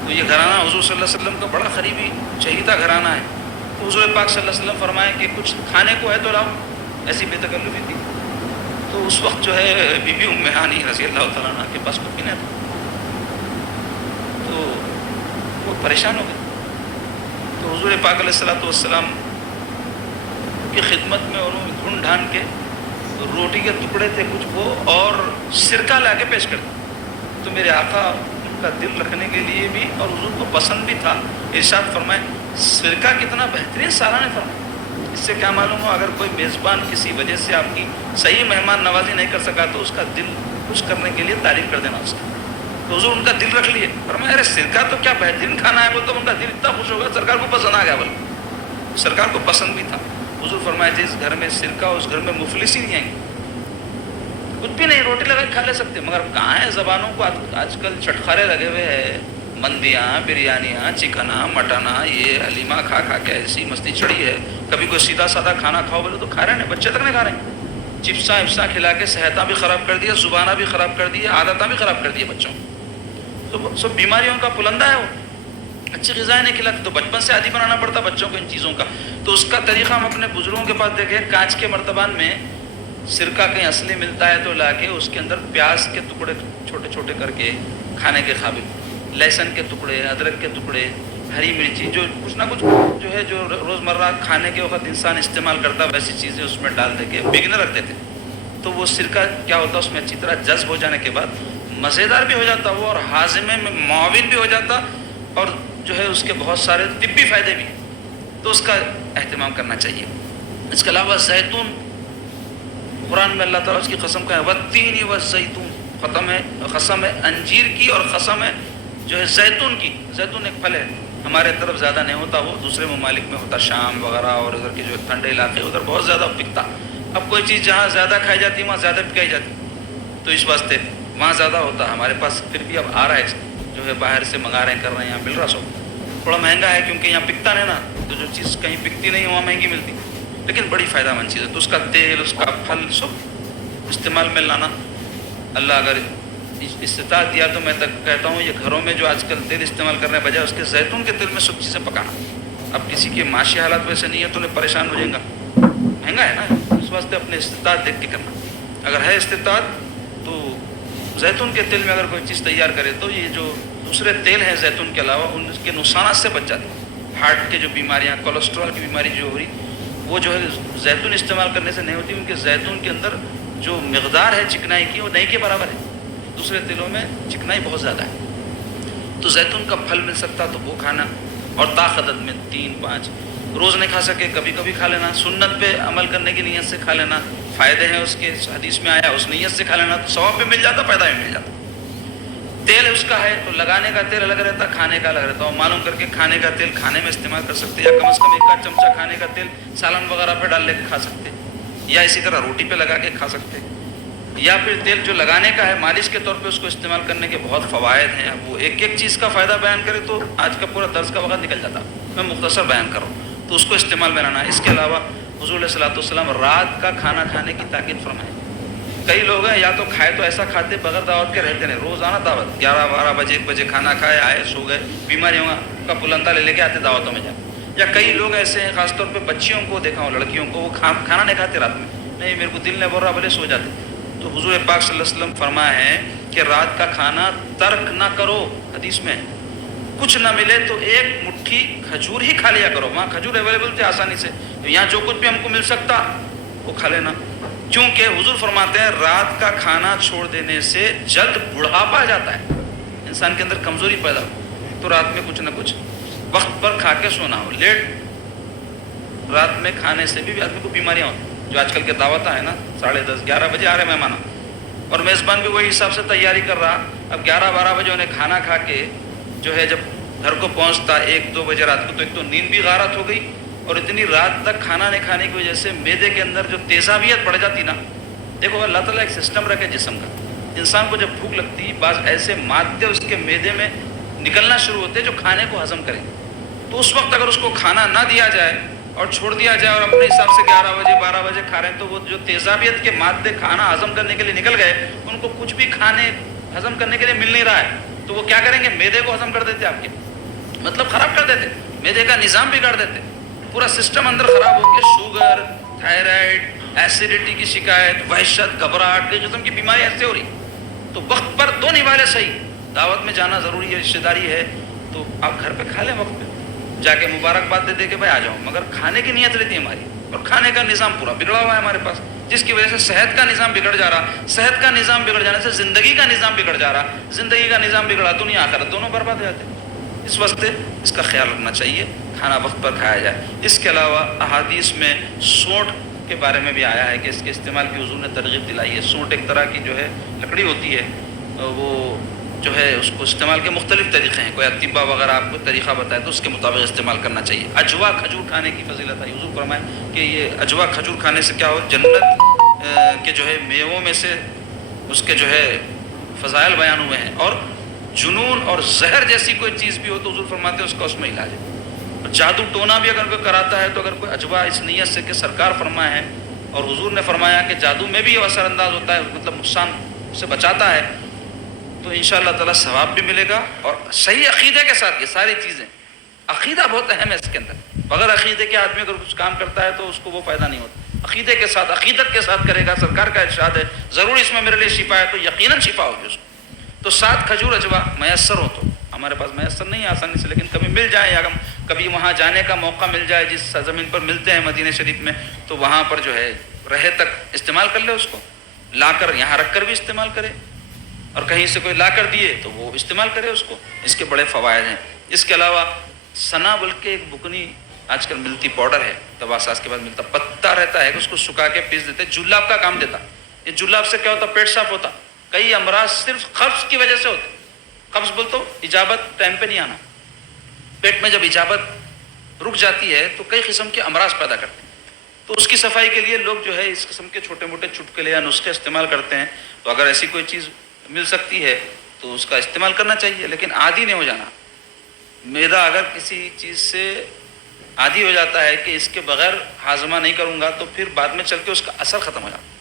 تو یہ گھرانہ حضور صلی اللہ علیہ وسلم کا بڑا قریبی چہیتا گھرانہ ہے. تو حضور پاک صلی اللہ علیہ وسلم فرمائے کہ کچھ کھانے کو ہے تو لاؤ. ایسی بے تکلفی تھی. تو اس وقت جو ہے بی بی ام ہانی رضی اللہ تعالیٰ عنہ کے پاس کچھ بھی نہیں تھا. تو وہ پریشان ہو گئے. تو حضور پاک علیہ الصلوۃ والسلام کی خدمت میں انہوں نے ڈھونڈ ڈھانڈ کے روٹی کے ٹکڑے تھے کچھ وہ اور سرکہ لا کے پیش کر دیا. تو میرے آقا ان کا دل رکھنے کے لیے بھی اور حضور کو پسند بھی تھا. ارشاد فرمائے سرکہ کتنا بہترین سالانہ فرمائے. اس سے کیا معلوم ہو اگر کوئی میزبان کسی وجہ سے آپ کی صحیح مہمان نوازی نہیں کر سکا تو اس کا دل خوش کرنے کے لیے تعریف کر دینا اس کی. تو حضور ان کا دل رکھ لیے. فرمایا ارے سرکہ تو کیا بہترین کھانا ہے. وہ تو ان کا دل اتنا خوش ہوگا سرکار کو پسند آ گیا. بولے سرکار کو پسند بھی تھا. حضور فرمایا جس گھر میں سرکہ اس گھر میں مفلس ہی نہیں آئیں گے. کچھ بھی نہیں، روٹی لگا کے کھا لے سکتے. مگر کہاں ہے زبانوں کو آج کل چٹخارے لگے ہوئے ہیں. مندیاں، بریانیاں، چکنا، مٹنا، یہ حلیمہ کھا کھا کے ایسی مستی چڑھی ہے. کبھی کوئی سیدھا سادہ کھانا کھاؤ بولے تو کھا رہے ہیں، بچے تک نہیں کھا رہے ہیں. چپسا افسا کھلا کے صحتاں بھی خراب کر دیا، زبانہ بھی خراب کر دیا، عادتاں بھی خراب کر دی بچوں. تو سب بیماریوں کا پلندہ ہے. وہ اچھی غذائیں نہیں کھلاتے تو بچپن سے عادی بنانا پڑتا بچوں کو ان چیزوں کا. تو اس کا طریقہ ہم اپنے بزرگوں کے پاس دیکھیں. کانچ کے مرتبان میں سرکہ کہیں اصلی ملتا ہے تو لا کے اس کے اندر پیاز کے ٹکڑے چھوٹے چھوٹے کر کے کھانے کے قابل، لہسن کے ٹکڑے، ادرک کے ٹکڑے، ہری مرچی، جو کچھ نہ کچھ جو ہے جو روزمرہ کھانے کے وقت انسان استعمال کرتا ویسی چیزیں اس میں ڈال دے کے بھگنے رکھ دیتے. تو وہ سرکہ کیا ہوتا اس میں اچھی طرح جذب ہو جانے کے بعد مزیدار بھی ہو جاتا وہ اور ہاضمے میں معاون بھی ہو جاتا اور جو ہے اس کے بہت سارے طبی فائدے بھی. تو اس کا اہتمام کرنا چاہیے. اس کے علاوہ زیتون، قرآن میں اللہ تعالیٰ اس کی قسم کا ہے والتین والزیتون، قسم ہے انجیر کی اور قسم ہے جو ہے زیتون کی. زیتون ایک پھل ہے، ہمارے طرف زیادہ نہیں ہوتا، وہ دوسرے ممالک میں ہوتا، شام وغیرہ اور ادھر کے جو ٹھنڈے علاقے ادھر بہت زیادہ پکتا. اب کوئی چیز جہاں زیادہ کھائی جاتی ہے وہاں زیادہ پکائی جاتی تو اس واسطے وہاں زیادہ ہوتا. ہمارے پاس پھر بھی اب آ رہا ہے جو ہے باہر سے منگا رہے ہیں کر رہے ہیں، یہاں مل رہا سو تھوڑا مہنگا ہے کیونکہ یہاں پکتا نہیں نا. تو جو چیز کہیں پکتی نہیں وہاں مہنگی ملتی لیکن بڑی فائدہ مند چیز ہے. تو اس کا تیل، اس کا پھل سب استعمال میں لانا. اللہ اگر استطاعت دیا تو میں تک کہتا ہوں یہ گھروں میں جو آج کل تیل استعمال کرنے بجائے اس کے زیتون کے تیل میں سب چیزیں پکانا. اب کسی کے معاشی حالات ویسے نہیں ہے تو انہیں پریشان ہو جائیں گا، مہنگا ہے نا، اس واسطے اپنے استطاعت دیکھ کے کرنا. اگر ہے استطاعت تو زیتون کے تیل میں اگر کوئی چیز تیار کرے تو یہ جو دوسرے تیل ہیں زیتون کے علاوہ ان کے نقصانات سے بچ جاتے ہیں. ہارٹ کے جو بیماریاں، کولیسٹرول کی بیماری جو ہو رہی وہ جو ہے زیتون استعمال کرنے سے نہیں ہوتی کیونکہ زیتون کے اندر جو مقدار ہے چکنائی کی وہ نہیں کے برابر ہے. دوسرے تیلوں میں چکنائی بہت زیادہ ہے. تو زیتون کا پھل مل سکتا تو وہ کھانا اور طاقت میں 3-5 روز نہیں کھا سکے کبھی کبھی کھا لینا. سنت پہ عمل کرنے کی نیت سے کھا لینا، فائدے ہیں اس کے حدیث میں آیا، اس نیت سے کھا لینا تو ثواب بھی مل جاتا، فائدہ بھی مل جاتا. تیل اس کا ہے تو لگانے کا تیل الگ رہتا، کھانے کا الگ رہتا. اور معلوم کر کے کھانے کا تیل کھانے میں استعمال کر سکتے یا کم از کم 1 چمچہ کھانے کا تیل سالن وغیرہ پہ ڈال لے کے کھا سکتے یا اسی طرح روٹی پہ لگا کے کھا سکتے. یا پھر تیل جو لگانے کا ہے مالش کے طور پہ اس کو استعمال کرنے کے بہت فوائد ہیں. وہ ایک ایک چیز کا فائدہ بیان کرے تو آج کا پورا درس کا وقت نکل جاتا. میں مختصر بیان کر رہا ہوں, تو اس کو استعمال میں لانا ہے. اس کے علاوہ حضور علیہ الصلوۃ والسلام رات کا کھانا کھانے کی تاکید فرمائے. کئی لوگ ہیں یا تو کھائے تو ایسا کھاتے بغیر دعوت کے رہتے نہیں, روزانہ دعوت 11-12 بجے 1 بجے کھانا کھائے آئے سو گئے, بیماریوں کا پلندہ لے کے آتے دعوتوں میں جائیں. یا کئی لوگ ایسے ہیں خاص طور پہ بچیوں کو دیکھا ہوں, لڑکیوں کو, وہ کھانا نہیں کھاتے رات میں, نہیں میرے کو دل نہیں بول رہا, بھلے سو جاتے. تو حضور پاک صلی اللہ علیہ وسلم فرمایا ہے کہ رات کا کھانا ترک نہ کرو. حدیث میں کچھ نہ ملے تو 1 مٹھی کھجور ہی کھا لیا کرو. وہاں کھجور اویلیبل تھے آسانی سے, تو یہاں جو کچھ بھی ہم کو مل سکتا وہ کھا لینا. کیونکہ حضور فرماتے ہیں رات کا کھانا چھوڑ دینے سے جلد بڑھاپا آ جاتا ہے, انسان کے اندر کمزوری پیدا ہو. تو رات میں کچھ نہ کچھ وقت پر کھا کے سونا ہو. لیٹ رات میں کھانے سے بھی آدمی کو بیماریاں ہوتی ہیں. جو آج کل کے دعوت ہے نا 10:30-11 بجے آ رہے مہمان, اور میزبان بھی وہی حساب سے تیاری کر رہا. اب 11-12 بجے انہیں کھانا کھا کے جو ہے جب گھر کو پہنچتا 1-2 بجے رات کو, تو ایک تو نیند بھی غارت ہو گئی, اور اتنی رات تک کھانا نہیں کھانے کی وجہ سے معدے کے اندر جو تیزابیت بڑھ جاتی نا. دیکھو اللہ تعالیٰ ایک سسٹم رکھے جسم کا, انسان کو جب بھوک لگتی بعض ایسے مادے اس کے معدے میں نکلنا شروع ہوتے جو کھانے کو ہضم کریں. تو اس وقت اگر اس کو کھانا نہ دیا جائے اور چھوڑ دیا جائے اور اپنے حساب سے 11 بجے 12 بجے کھا رہے ہیں, تو وہ جو تیزابیت کے مادے کھانا ہضم کرنے کے لیے نکل گئے, ان کو کچھ بھی کھانے ہضم کرنے کے لیے مل نہیں رہا ہے. تو وہ کیا کریں گے, معدے کو ہضم کر دیتے, آپ کے مطلب خراب کر دیتے, معدے کا نظام بگاڑ دیتے, پورا سسٹم اندر خراب ہو کے شوگر, تھائرائڈ, ایسیڈیٹی کی شکایت, وحشت, گھبراہٹ, کے جسم کی بیماری ایسے ہو رہی. تو وقت پر دو نبھالے صحیح. دعوت میں جانا ضروری ہے, رشتہ داری ہے, تو آپ گھر پہ کھا لیں, وقت پہ جا کے مبارکباد دے دے کے بھائی آ جاؤ. مگر کھانے کی نیت رہتی ہے ہماری, اور کھانے کا نظام پورا بگڑا ہوا ہے ہمارے پاس, جس کی وجہ سے صحت کا نظام بگڑ جا رہا. صحت کا نظام بگڑ جانے سے زندگی کا نظام بگڑ جا رہا. زندگی کا نظام بگڑا, دنیا آخرت دونوں برباد ہو جاتے ہیں. اس واسطے اس کا خیال رکھنا چاہیے, کھانا وقت پر کھایا جائے. اس کے علاوہ احادیث میں سونٹ کے بارے میں بھی آیا ہے کہ اس کے استعمال کی حضور نے ترغیب دلائی ہے. سونٹ ایک طرح کی جو ہے لکڑی ہوتی ہے, وہ جو ہے اس کو استعمال کے مختلف طریقے ہیں. کوئی طبہ وغیرہ آپ کو طریقہ بتائے تو اس کے مطابق استعمال کرنا چاہیے. اجوا کھجور کھانے کی فضیلت ہے. حضور فرمائے کہ یہ اجوا کھجور کھانے سے کیا ہو, جنت کے جو ہے میووں میں سے اس کے جو ہے فضائل بیان ہوئے ہیں. اور جنون اور زہر جیسی کوئی چیز بھی ہو تو حضور فرماتے ہیں اس کا اس میں علاج ہے. جادو ٹونا بھی اگر کوئی کراتا ہے تو اگر کوئی اجوا اس نیت سے کہ سرکار فرمایا ہے اور حضور نے فرمایا کہ جادو میں بھی یہ اثر انداز ہوتا ہے, مطلب نقصان سے بچاتا ہے, تو انشاءاللہ تعالیٰ ثواب بھی ملے گا. اور صحیح عقیدے کے ساتھ یہ ساری چیزیں, عقیدہ بہت اہم ہے اس کے اندر. بغیر عقیدے کے آدمی اگر کچھ کام کرتا ہے تو اس کو وہ فائدہ نہیں ہوتا. عقیدے کے ساتھ, عقیدت کے ساتھ کرے گا. سرکار کا ارشاد ہے ضرور اس میں میرے لیے شفا ہے, تو یقیناً شفا ہوگی اس کو. تو 7 کھجور اجوا میسر ہو, تو ہمارے پاس میسر نہیں ہے آسانی سے, لیکن کبھی مل جائے یا کبھی وہاں جانے کا موقع مل جائے جس سرزمین پر ملتے ہیں مدینہ شریف میں, تو وہاں پر جو ہے رہے تک استعمال کر لے. اس کو لا کر یہاں رکھ کر بھی استعمال کرے, اور کہیں سے کوئی لا کر دیے تو وہ استعمال کرے اس کو. اس کے بڑے فوائد ہیں. اس کے علاوہ سنا بلکہ ایک بکنی آج کل ملتی پاؤڈر ہے, دوا ساز کے بعد ملتا, پتا رہتا ہے, اس کو سکھا کے پیس دیتے, جلاب کا کام دیتا. یہ جلاب سے کیا ہوتا, پیٹ صاف ہوتا. کئی امراض صرف قبض کی وجہ سے ہوتے. قبض بول تو اجابت ٹائم پہ نہیں آنا. پیٹ میں جب اجابت رک جاتی ہے تو کئی قسم کے امراض پیدا کرتے ہیں. تو اس کی صفائی کے لیے لوگ جو ہے اس قسم کے چھوٹے موٹے چٹکلے یا نسخے استعمال کرتے ہیں. تو اگر ایسی کوئی چیز مل سکتی ہے تو اس کا استعمال کرنا چاہیے, لیکن عادی نہیں ہو جانا. معدہ اگر کسی چیز سے عادی ہو جاتا ہے کہ اس کے بغیر ہاضمہ نہیں کروں گا, تو پھر بعد میں چل کے اس کا اثر ختم ہو جاتا.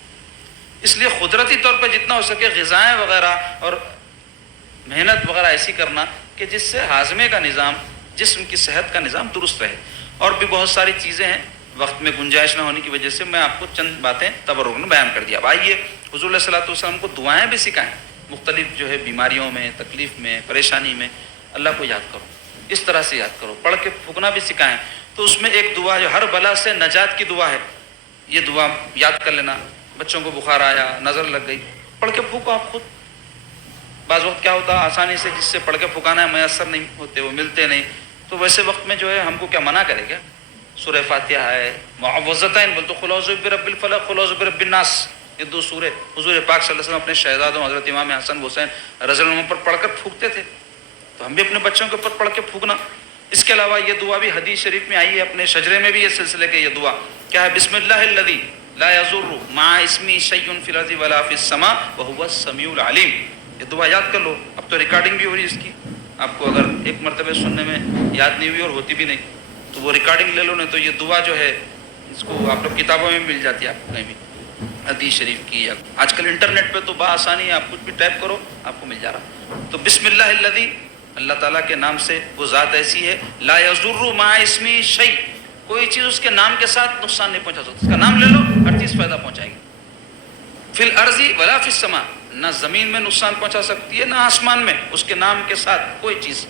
اس لیے قدرتی طور پہ جتنا ہو سکے غذائیں وغیرہ اور محنت وغیرہ ایسی کرنا کہ جس سے ہاضمے کا نظام, جسم کی صحت کا نظام درست رہے. اور بھی بہت ساری چیزیں ہیں, وقت میں گنجائش نہ ہونے کی وجہ سے میں آپ کو چند باتیں تبرک میں بیان کر دیا. اب آئیے حضور علیہ الصلوۃ والسلام کو دعائیں بھی سکھائیں, مختلف جو ہے بیماریوں میں, تکلیف میں, پریشانی میں اللہ کو یاد کرو, اس طرح سے یاد کرو. پڑھ کے پھونکنا بھی سکھائیں. تو اس میں ایک دعا جو ہر بلا سے نجات کی دعا ہے, یہ دعا یاد کر لینا. بچوں کو بخار آیا, نظر لگ گئی, پڑھ کے پھونکو آپ خود. بعض وقت کیا ہوتا آسانی سے جس سے پڑھ کے پھکانا ہے میسر نہیں ہوتے, وہ ملتے نہیں. تو ویسے وقت میں جو ہے ہم کو کیا منع کرے گا, سورہ فاتحہ ہے, معوذتین بول تو قل اعوذ برب الفلق, قل اعوذ برب الناس, یہ 2 سورے حضور پاک صلی اللہ علیہ وسلم اپنے شہزادوں حضرت امام حسن حسین رضی اللہ عنہم پر پڑھ کر پھونکتے تھے. تو ہم بھی اپنے بچوں کے اوپر پڑھ کے پھونکنا. اس کے علاوہ یہ دعا بھی حدیث شریف میں آئی ہے, اپنے شجرے میں بھی یہ سلسلے کے یہ دعا کیا ہے, بسم اللہ الذی لا یضر مع اسمی شیء فی الارض ولا فی السماء وهو السمیع العلیم. یہ دعا یاد کر لو. اب تو ریکارڈنگ بھی ہو رہی ہے اس کی. آپ کو اگر ایک مرتبہ سننے میں یاد نہیں ہوئی اور ہوتی بھی نہیں تو وہ ریکارڈنگ لے لو. نہیں تو یہ دعا جو ہے اس کو آپ لوگ کتابوں میں مل جاتی ہے آپ کو کہیں بھی, حدیث شریف کی. آج کل انٹرنیٹ پہ تو بآسانی آپ کچھ بھی ٹائپ کرو آپ کو مل جا رہا. تو بسم اللہ الذی, اللہ تعالیٰ کے نام سے وہ ذات ایسی ہے, لا یضر مع اسمی شیء, کوئی چیز اس کے نام کے ساتھ نقصان نہیں پہنچا سکتی. اس کا نام لے لو ہر چیز فائدہ پہنچائے گی. فی الارض ولا فی السماء, نہ زمین میں نقصان پہنچا سکتی ہے نہ آسمان میں, اس کے نام کے ساتھ کوئی چیز.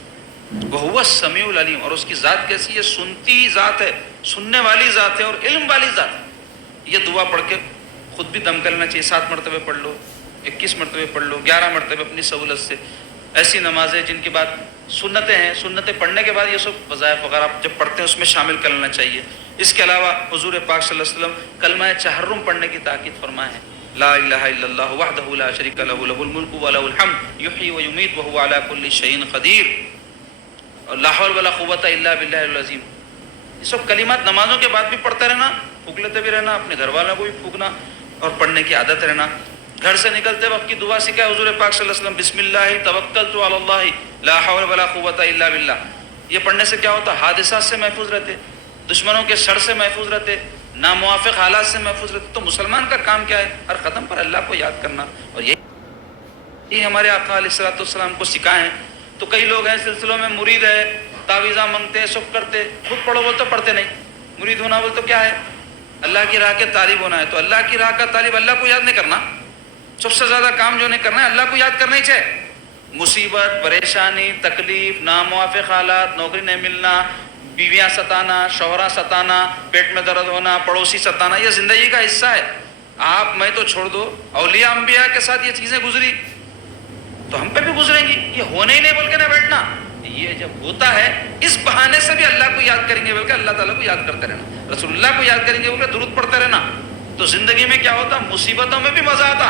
وہو السمیع العلیم, اور اس کی ذات کیسی ہے, سنتی ذات ہے, سننے والی ذات ہے اور علم والی ذات ہے. یہ دعا پڑھ کے خود بھی دم کر لینا چاہیے. 7 مرتبہ پڑھ لو, 21 مرتبہ پڑھ لو, 11 مرتبہ اپنی سہولت سے. ایسی نمازیں جن کی بات سنتیں ہیں, سنتیں پڑھنے کے بعد یہ سب وظائف وغیرہ آپ جب پڑھتے ہیں اس میں شامل کر لینا چاہیے. اس کے علاوہ حضور پاک صلی اللہ علیہ وسلم کلمہ تحرم پڑھنے کی تاکید فرمائے ہیں. لا الہ الا اللہ وحدہ لا شریک لہ لہ الملک ولہ الحمد یحیی ویمیت وہو علی کل شیء قدیر, اور لا حول ولا قوۃ الا باللہ العظیم. یہ سب کلمات نمازوں کے بعد بھی پڑھتے رہنا, پھونک لیتے بھی رہنا, اپنے گھر والوں کو بھی پھونکنا اور پڑھنے کی عادت رہنا. گھر سے نکلتے وقت کی دعا سکھائے حضور پاک صلی اللہ علیہ وسلم, بسم اللہ توکلت علی اللہ لا حول ولا قوۃ الا باللہ. یہ پڑھنے سے کیا ہوتا, حادثات سے محفوظ رہتے, دشمنوں کے شر سے محفوظ رہتے, ناموافق حالات سے محفوظ رہتے. تو مسلمان کا کام کیا ہے, ہر قدم پر اللہ کو یاد کرنا. اور یہی ہمارے آقا علیہ الصلوۃ والسلام کو سکھائے ہیں. تو کئی لوگ ہیں سلسلوں میں مرید ہے, تعویذہ منگتے ہیں, سب کرتے, خود پڑھو بول تو پڑھتے نہیں. مرید ہونا بول تو کیا ہے, اللہ کی راہ کے طالب ہونا ہے. تو اللہ کی راہ کا طالب اللہ کو یاد نہیں کرنا. سب سے زیادہ کام جو نہیں کرنا ہے, اللہ کو یاد کرنا ہی چاہے. مصیبت, پریشانی, تکلیف, ناموافق حالات, نوکری نہیں ملنا, بیویاں ستانا, شوہرہ ستانا, پیٹ میں درد ہونا, پڑوسی ستانا, یہ زندگی کا حصہ ہے. آپ میں تو چھوڑ دو, اولیاء انبیاء کے ساتھ یہ چیزیں گزری تو ہم پہ بھی گزریں گی. یہ ہونے ہی نہیں بول کے نہ بیٹھنا. یہ جب ہوتا ہے اس بہانے سے بھی اللہ کو یاد کریں گے بول کے اللہ تعالیٰ کو یاد کرتے رہنا, رسول اللہ کو یاد کریں گے بول کے درود پڑھتے رہنا. تو زندگی میں کیا ہوتا, مصیبتوں میں بھی مزہ آتا.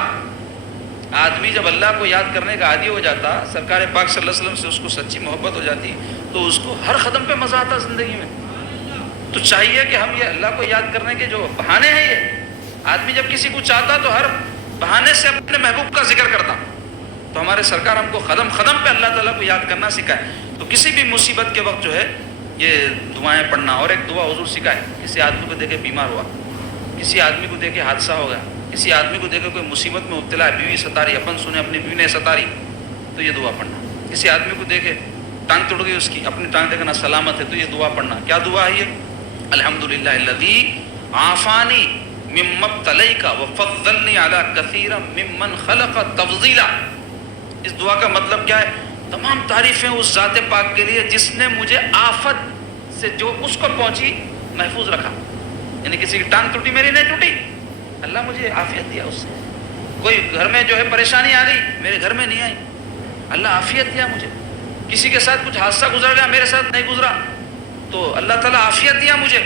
آدمی جب اللہ کو یاد کرنے کا عادی ہو جاتا, سرکار پاک صلی اللہ علیہ وسلم سے اس کو سچی محبت ہو جاتی, تو اس کو ہر قدم پہ مزہ آتا زندگی میں. تو چاہیے کہ ہم یہ اللہ کو یاد کرنے کے جو بہانے ہیں, یہ آدمی جب کسی کو چاہتا تو ہر بہانے سے اپنے محبوب کا ذکر کرتا. تو ہمارے سرکار ہم کو قدم قدم پہ اللہ تعالیٰ کو یاد کرنا سکھائے. تو کسی بھی مصیبت کے وقت جو ہے یہ دعائیں پڑھنا. اور ایک دعا حضور سکھائے, کسی آدمی کو دیکھے بیمار ہوا, کسی آدمی کو دیکھے حادثہ ہو گیا, کسی آدمی کو دیکھے کوئی مصیبت میں مبتلا ہے, بیوی ستاری, اپن سنے اپنی بیوی نے ستاری, تو یہ دعا پڑھنا. کسی آدمی کو دیکھے ٹانگ ٹوٹ گئی اس کی, اپنی ٹانگ دیکھنا سلامت ہے, تو یہ دعا پڑھنا. کیا دعا ہے یہ, الحمدللہ الذی عافانی مما ابتلیک وفضلنی علی کثیر ممن خلق تفضیلا. اس دعا کا مطلب کیا ہے, تمام تعریفیں اس ذات پاک کے لیے جس نے مجھے آفت سے جو اس کو پہنچی محفوظ رکھا. یعنی کسی کی ٹانگ ٹوٹی, میری نہیں ٹوٹی, اللہ مجھے عافیت دیا اس سے. کوئی گھر میں جو ہے پریشانی آ گئی, میرے گھر میں نہیں آئی, اللہ عافیت دیا مجھے. کسی کے ساتھ کچھ حادثہ گزر گیا, میرے ساتھ نہیں گزرا, تو اللہ تعالیٰ عافیت دیا مجھے.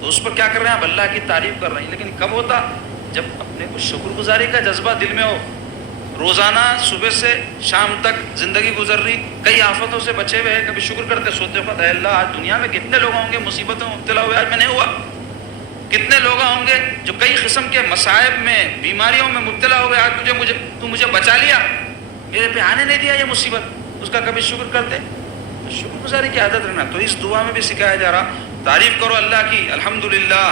تو اس پر کیا کر رہے ہیں آپ, اللہ کی تعریف کر رہے ہیں. لیکن کب ہوتا, جب اپنے کو شکر گزاری کا جذبہ دل میں ہو. روزانہ صبح سے شام تک زندگی گزر رہی, کئی آفتوں سے بچے ہوئے ہیں, کبھی شکر کرتے, سوچتے وقت اے اللہ آج دنیا میں کتنے لوگ ہوں گے مصیبتوں میں مبتلا ہوئے, آج میں نہیں ہوا. کتنے لوگ ہوں گے جو کئی قسم کے مصائب میں, بیماریوں میں مبتلا ہو گئے, آج تو مجھے بچا لیا, میرے پہ آنے نہیں دیا یہ مصیبت. اس کا کبھی شکر کرتے, تو شکر گزاری کی عادت رہنا. تو اس دعا میں بھی سکھایا جا رہا, تعریف کرو اللہ کی, الحمدللہ,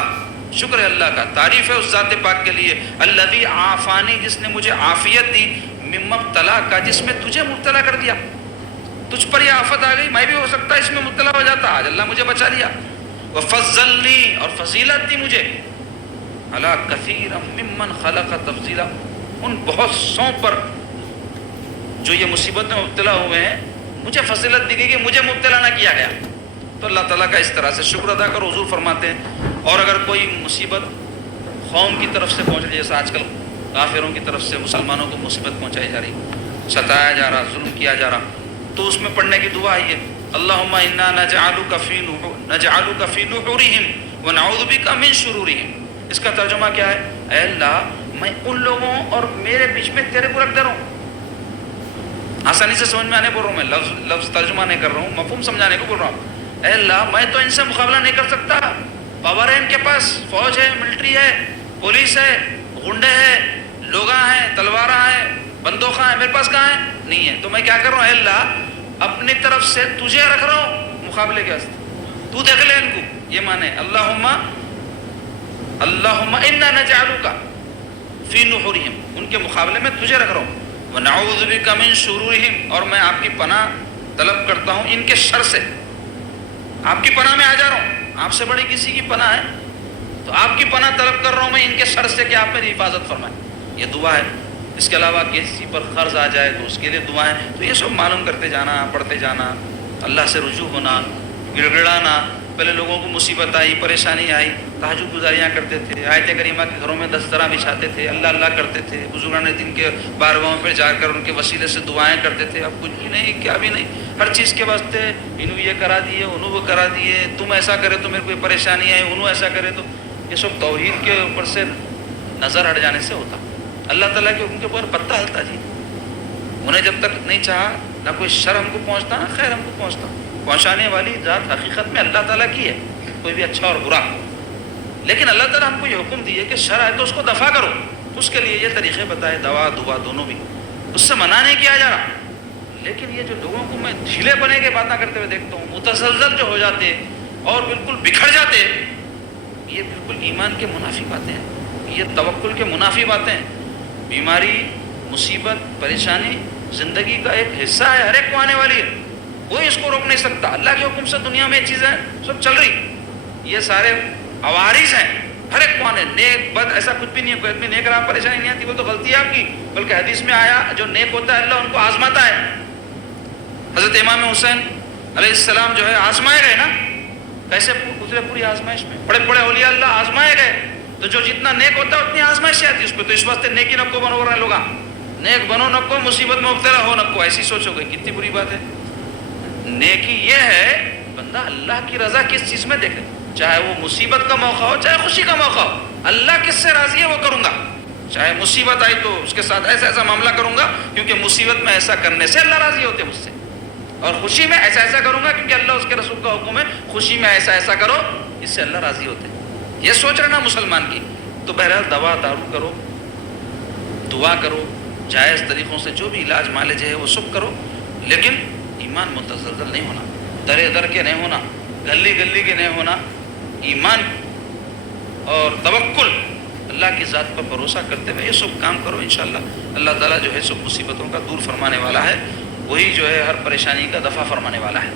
شکر ہے اللہ کا, تعریف ہے اس ذات پاک کے لیے. الذی عافانی, جس نے مجھے عافیت دی, مما ابتلا کا, جس میں تجھے مبتلا کر دیا. تجھ پر یہ آفت آ گئی, میں بھی ہو سکتا اس میں مبتلا ہو جاتا, آج اللہ مجھے بچا لیا. وفضلنی, اور فضیلت دی مجھے, علی کثیر ممن خلق تفضیلا, ان بہت سو پر جو یہ مصیبت میں مبتلا ہوئے ہیں مجھے فضیلت دی گئی کہ مجھے مبتلا نہ کیا گیا. تو اللہ تعالیٰ کا اس طرح سے شکر ادا کرو. حضور فرماتے ہیں, اور اگر کوئی مصیبت قوم کی طرف سے پہنچ رہی ہے, جیسا آج کل کافروں کی طرف سے مسلمانوں کو مصیبت پہنچائی جا رہی, ستایا جا رہا, ظلم کیا جا رہا, تو اس میں پڑھنے کی دعا ہے, اللہم انا نجعلک فی نحورہم ونعوذ بک من شرورہم. اس کا ترجمہ کیا ہے, اے اللہ میں ان لوگوں اور میرے بیچ میں تیرے کو رکھ دے رہا ہوں. آسانی سے سمجھ میں آنے بول رہا ہوں, میں لفظ ترجمہ نہیں کر رہا ہوں, مفہوم سمجھانے کو بول رہا ہوں. اے اللہ میں تو ان سے مقابلہ نہیں کر سکتا, پاور ہے ان کے پاس, فوج ہے, ملٹری ہے, پولیس ہے، غنڈے ہیں، لوگاں ہیں، تلواریں ہیں، بندوقاں ہیں، میرے پاس کہاں ہے؟ نہیں ہے. تو میں کیا کر رہا ہوں؟ اے اللہ اپنی طرف سے تجھے رکھ رہا ہوں مقابلے کے واسطے، تو دیکھ لے ان کو. یہ مانے اللہم انا نجعلک فی نحورہم، ان کے مقابلے میں تجھے رکھ رہا ہوں. ونعوذ بک من شرورہم، اور میں آپ کی پناہ طلب کرتا ہوں ان کے شر سے. آپ کی پناہ میں آ جا رہا ہوں. آپ سے بڑی کسی کی پناہ ہے تو آپ کی پناہ طلب کر رہا ہوں میں ان کے شر سے کہ آپ میری حفاظت فرمائیں. یہ دعا ہے. اس کے علاوہ کسی پر قرض آ جائے تو اس کے لیے دعا ہے. تو یہ سب معلوم کرتے جانا، پڑھتے جانا، اللہ سے رجوع ہونا، گڑ گڑانا. پہلے لوگوں کو مصیبت آئی، پریشانی آئی، تہجد گزاریاں کرتے تھے، آیت کریمہ کے گھروں میں دستراں بچھاتے تھے، اللہ اللہ کرتے تھے، بزرگان دین کے بارگاہوں پہ جا کر ان کے وسیلے سے دعائیں کرتے تھے. اب کچھ بھی نہیں، کیا بھی نہیں، ہر چیز کے واسطے انہوں یہ کرا دیے، انہوں وہ کرا دیے، تم ایسا کرے تو میرے کوئی پریشانی آئے، انہوں ایسا کرے تو. یہ سب توحید کے اوپر سے نظر ہٹ جانے سے ہوتا. اللہ تعالیٰ کے ان کے اوپر پتہ ہلتا جی. انہیں جب تک نہیں چاہا نہ کوئی شر ہم کو پہنچتا نہ خیر ہم کو پہنچتا. پہنچانے والی ذات حقیقت میں اللہ تعالیٰ کی ہے، کوئی بھی اچھا اور برا. لیکن اللہ تعالیٰ ہم کو یہ حکم دیے کہ شر آئے تو اس کو دفع کرو. اس کے لیے یہ طریقے بتائے، دوا دعا دونوں بھی. اس سے منع نہیں کیا جا رہا. لیکن یہ جو لوگوں کو میں ڈھیلے بنے کے باتیں کرتے ہوئے دیکھتا ہوں، متزلزل جو ہو جاتے اور بالکل بکھر جاتے، یہ بالکل ایمان کے منافی باتیں ہیں، یہ توکل کے منافی باتیں ہیں. بیماری، مصیبت، پریشانی زندگی کا ایک حصہ ہے، ہر ایک کو آنے والی ہے، کوئی اس کو روک نہیں سکتا. اللہ کے حکم سے دنیا میں یہ چیزیں سب چل رہی. یہ سارے عوارض ہیں، ہر ایک کو آنے. نیک بد ایسا کچھ بھی نہیں ہے. کوئی آدمی نیک رہا پریشانی نہیں آتی، وہ تو غلطی ہے آپ کی. بلکہ حدیث میں آیا جو نیک ہوتا ہے اللہ ان کو آزماتا ہے. حضرت امام حسین علیہ السلام جو ہے آزمائے گئے نا. کیسے گزرے پوری آزمائش میں؟ بڑے بڑے اولیاء اللہ آزمائے گئے. تو جو جتنا نیک ہوتا ہے اتنی آزمائش آتی ہے اس پہ. تو اس واسطے نیکی نکو بنو رہے لوگ، نیک بنو نکو، مصیبت میں مبتلا ہو نکو. ایسی سوچو گے کتنی بری بات ہے. نیکی یہ ہے بندہ اللہ کی رضا کس چیز میں دیکھے، چاہے وہ مصیبت کا موقع ہو چاہے خوشی کا موقع ہو. اللہ کس سے راضی ہے وہ کروں گا. چاہے مصیبت آئی تو اس کے ساتھ ایسا ایسا معاملہ کروں گا کیونکہ مصیبت میں ایسا کرنے سے اللہ راضی ہوتے مجھ سے. اور خوشی میں ایسا ایسا کروں گا کیونکہ اللہ اس کے رسول کا حکم ہے خوشی میں ایسا ایسا کرو، اس سے اللہ راضی ہوتے. یہ سوچ رہنا مسلمان کی. تو بہرحال دوا دارو کرو، دعا کرو، جائز طریقوں سے جو بھی علاج معالج ہے وہ سب کرو. لیکن ایمان متزلزل نہیں ہونا، درے در کے نہیں ہونا، گلی گلی کے نہیں ہونا. ایمان اور توکل اللہ کی ذات پر بھروسہ کرتے ہوئے یہ سب کام کرو. انشاءاللہ اللہ تعالیٰ جو ہے سب مصیبتوں کا دور فرمانے والا ہے. وہی جو ہے ہر پریشانی کا دفع فرمانے والا ہے.